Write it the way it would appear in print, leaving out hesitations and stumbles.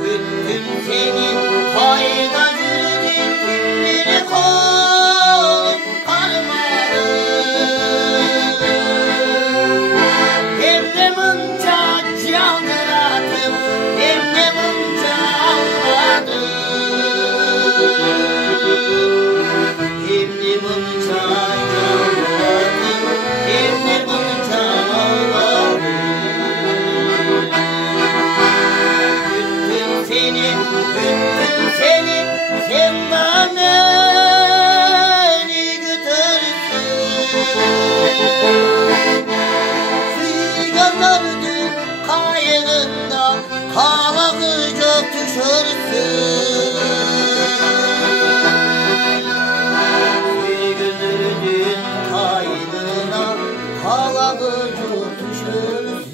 Güttüm senin koyda yürüdüm günleri kolum kalmadı. Hem bunca canıradım, hem bunca ağladım. Hem bunca canıradım, hem bunca ağladım. Güttüm seni, sen bana beni götürsün. Rüzgarlardın kayığında kalakıca düşürsün. Rüzgarlardın kayığına kalakıca düşürsün.